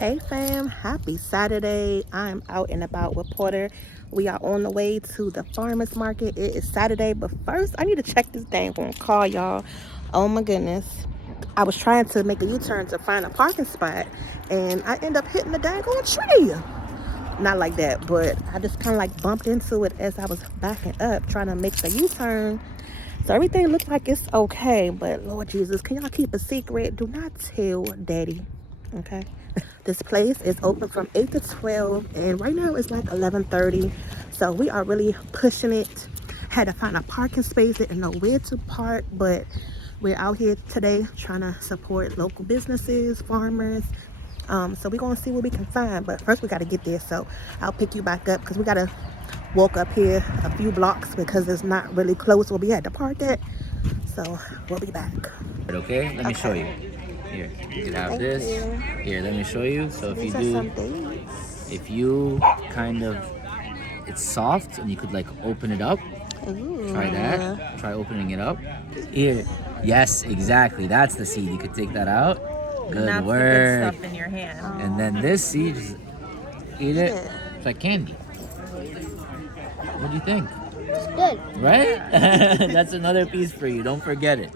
Hey fam, happy Saturday. I'm out and about with Porter. We are on the way to the farmers market. It is Saturday, but first I need to check this dang on car, y'all. Oh my goodness. I was trying to make a U-turn to find a parking spot and I end up hitting the dang on tree. Not like that, but I just kind of like bumped into it as I was backing up trying to make the U-turn. So everything looked like it's okay, but Lord Jesus, can y'all keep a secret? Do not tell daddy, okay? This place is open from 8 to 12 and right now it's like 11:30. So we are really pushing it. Had to find a parking space, didn't know where to park, but we're out here today trying to support local businesses, farmers. So we're gonna see what we can find, but first we gotta get there. So I'll pick you back up because we gotta walk up here a few blocks because it's not really close where we had to park at. So we'll be back. Okay, let me show you. Here, you can have this. Here, let me show you. So if you do, if you kind of, it's soft and you could like open it up. Ooh. Try that. Try opening it up. Here, yes, exactly. That's the seed. You could take that out. Good That's work. the good stuff in your hand. And then this seed, just eat it. It's like candy. What do you think? It's good. Right? That's another piece for you. Don't forget it.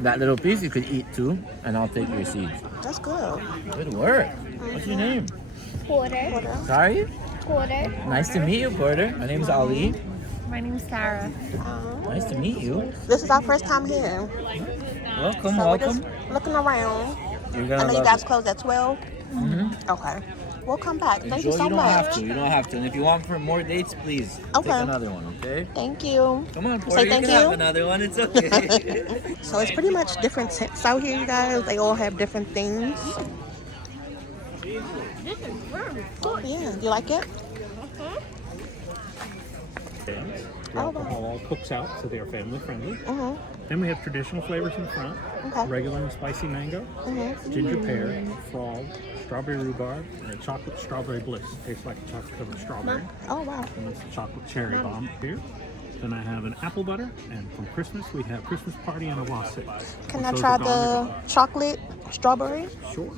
That little piece you could eat too, and I'll take your seeds. That's good. Good work. What's your name? Porter. Sorry? Porter. Nice to meet you, Porter. My name's Ali. My name's Sarah. Nice to meet you. This is our first time here. Welcome, So we're welcome. just looking around. You're I gonna know you love guys it. close at 12. Okay. We'll come back. Thank you Enjoy. so You don't much. have to. You don't have to. And if you want for more dates, please Okay. take another one, okay? Thank you. Come on, Porter. Say You thank can you. have another one. It's okay. So it's pretty much different tents out here, you guys. They all have different things. This is very good. Yeah, you like it? The alcohol all cooks out, so they are family friendly. Then we have traditional flavors in front: Okay. regular and spicy mango, ginger pear, frog, strawberry rhubarb, and a chocolate strawberry bliss. Tastes like a chocolate covered strawberry. Oh, wow. And that's a chocolate cherry bomb here. Then I have an apple butter, and from Christmas we have Christmas party and a wassail. Can I try the chocolate strawberry? Sure.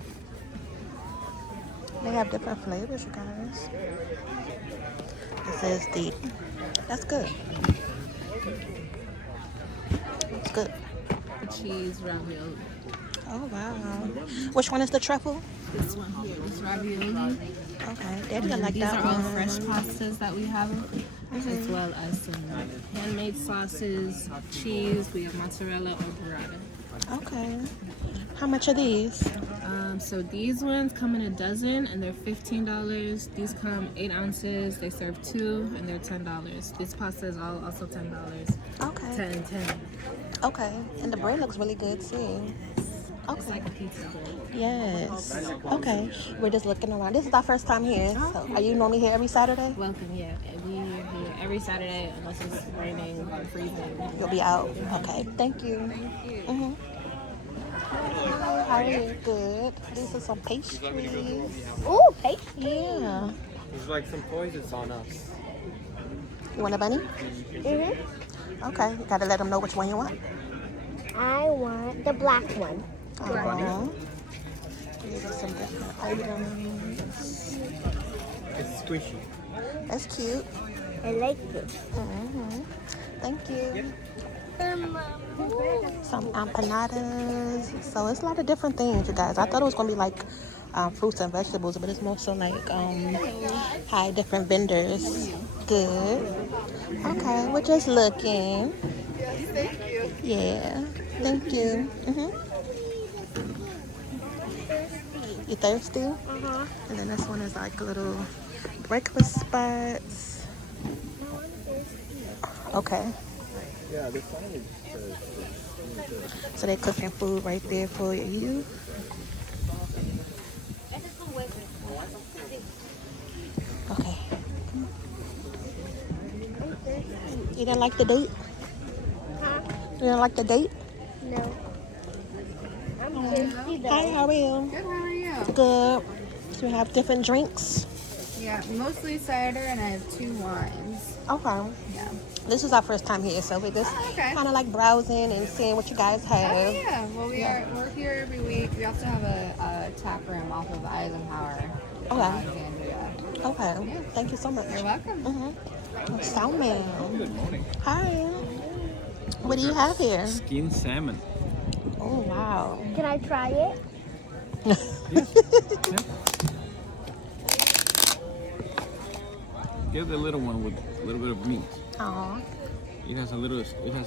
They have different flavors, you guys. This is the... That's good. It's good. Cheese ravioli. Oh, wow. Which one is the truffle? This one here is ravioli. Okay. Daddy will like These that are all one. fresh pastas that we have, as well as some handmade sauces, cheese. We have mozzarella or burrata. Okay. How much are these? So these ones come in a dozen and they're $15. These come 8 ounces. They serve 2 and they're $10. This pasta is also $10. Okay. 10 and 10. Okay. And the bread looks really good too. It's Okay. like a pizza bread. Yes. Okay. We're just looking around. This is our first time here. So are you normally here every Saturday? Welcome, yeah. We are here every Saturday unless it's raining or freezing. You'll be out. Okay. Thank you. Thank you. Mm-hmm. How are you? Good. These are some pastries. Ooh, pastry. Yeah. It's like some poisons on us. You want a bunny? Okay. You gotta let them know which one you want. I want the black one. Aww. These are some different items. It's squishy. That's cute. I like it. Thank you. Some empanadas. So it's a lot of different things, you guys. I thought it was gonna be like fruits and vegetables, but it's more so like high different vendors. Good. Okay, we're just looking. Yeah. Thank you. You thirsty? And then this one is like a little breakfast spots. Okay. Yeah, this one is So they're cooking food right there for you. Okay. You didn't like the date? You didn't like the date? No. I'm thirsty though. Hi, how are you? Good, how are you? Good. So we have different drinks. Yeah, mostly cider, and I have 2 wines. Okay. Yeah. This is our first time here, so we're just Okay. kind of like browsing and seeing what you guys have. Oh yeah. Well, we're here every week. We also have a tap room off of Eisenhower. Okay. Alexandria. Okay. Yeah. Thank you so much. You're welcome. Mm-hmm. Salmon. Good morning. Hi. What do you have here? Skin salmon. Oh, wow. Can I try it? Get the little one with a little bit of meat. Aw. It has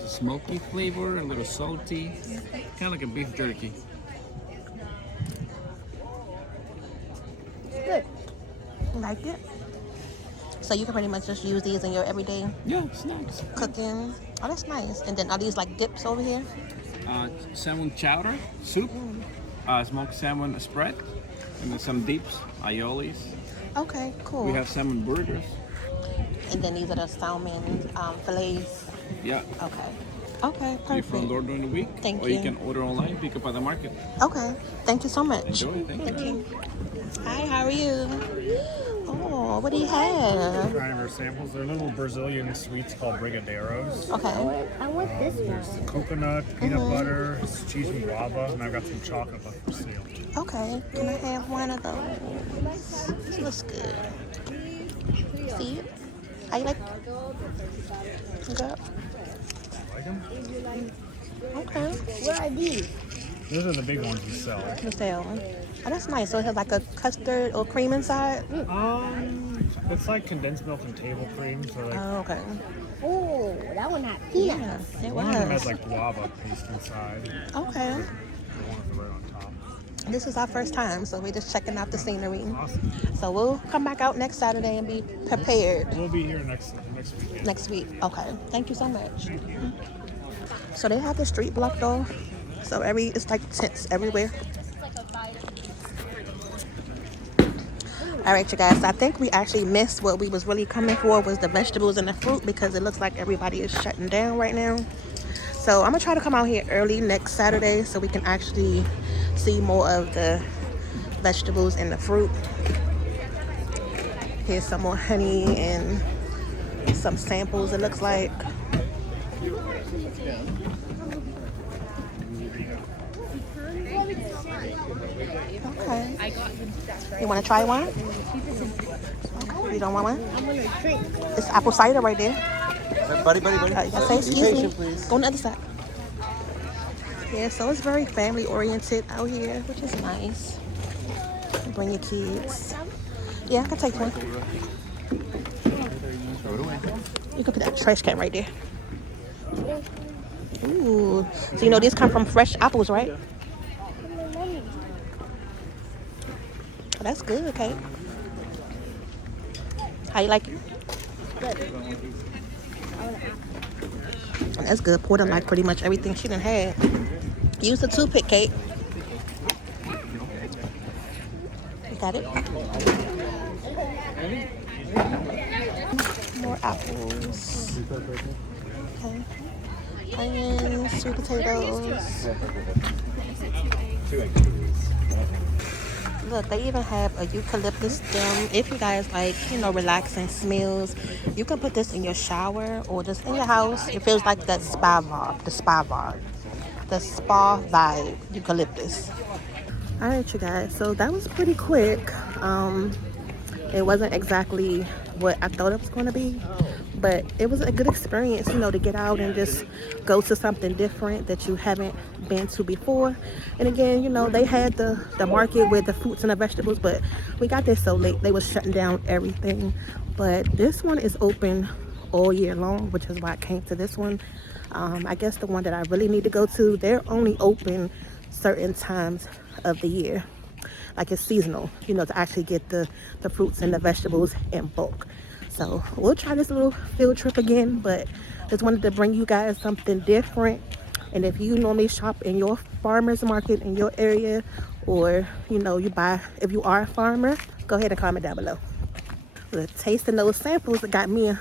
a smoky flavor, a little salty, kind of like a beef jerky. Good. Like it? So you can pretty much just use these in your everyday Yeah, snacks. cooking. Oh, that's nice. And then are these like dips over here? Salmon chowder soup, smoked salmon spread, and then some dips, aiolis. Okay, cool. We have salmon burgers. And then these are the salmon fillets. Yeah. Okay. Okay, You perfect. front door during the week, Thank or you. you can order online, pick up at the market. Okay. Thank you so much. Enjoy. Thank you. Hi, how are you? Oh, what do you have? Trying our samples. They're little Brazilian sweets called brigadeiros. Okay. I want this There's one. coconut, peanut butter, cheese and guava, and I've got some chocolate left for sale. Okay. Can I have one of those? This looks good. See it? How you like? Good. Like them? Okay. What are these? Those are the big ones we sell. The sale. Oh, that's nice. So it has like a custard or cream inside. It's like condensed milk and table cream. So like Oh, okay. Oh, that one had Yeah, peanuts. it one of them was. has like guava paste inside. Okay. The one with the right on top. This is our first time, so we're just checking out the scenery. Awesome. So we'll come back out next Saturday and be prepared We'll be here next weekend. next week. Okay. Thank you so much. So they have the street blocked off. So it's like tents everywhere. All right, you guys. So I think we actually missed what we was really coming for was the vegetables and the fruit because it looks like everybody is shutting down right now. So I'm gonna try to come out here early next Saturday so we can actually see more of the vegetables and the fruit. Here's some more honey and some samples, it looks like. Okay. You want to try one? Okay. You don't want one? I'm gonna drink. It's apple cider right there. Buddy. You gotta say excuse me. Go on the other side. Yeah, so it's very family oriented out here, which is nice. Bring your kids. Yeah, I can take one. You can put that trash can right there. Ooh. So you know these come from fresh apples, right? Oh, that's good, okay. How you like it? That's good. Porter like pretty much everything she done had. Use the toothpick, Kate. You got it? More apples. Okay. Onions, sweet potatoes. Look, they even have a eucalyptus stem. If you guys like, relaxing smells, you can put this in your shower or just in your house. It feels like that spa vibe, the spa vibe eucalyptus. All right, you guys. So that was pretty quick. It wasn't exactly what I thought it was going to be, but it was a good experience, to get out and just go to something different that you haven't been to before. And again, they had the market with the fruits and the vegetables, but we got there so late they was shutting down everything. But this one is open all year long, which is why I came to this one. I guess the one that I really need to go to, they're only open certain times of the year. Like it's seasonal, to actually get the fruits and the vegetables in bulk. So we'll try this little field trip again, but just wanted to bring you guys something different. And if you normally shop in your farmer's market in your area, or you buy, if you are a farmer, go ahead and comment down below. The tasting those samples got me and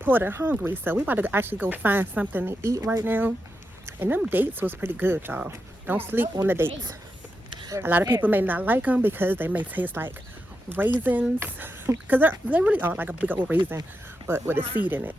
Porter hungry, so we about to actually go find something to eat right now. And them dates was pretty good, y'all. Don't sleep on the dates. A lot of people may not like them because they may taste like raisins, because they really are like a big old raisin, but with a seed in it.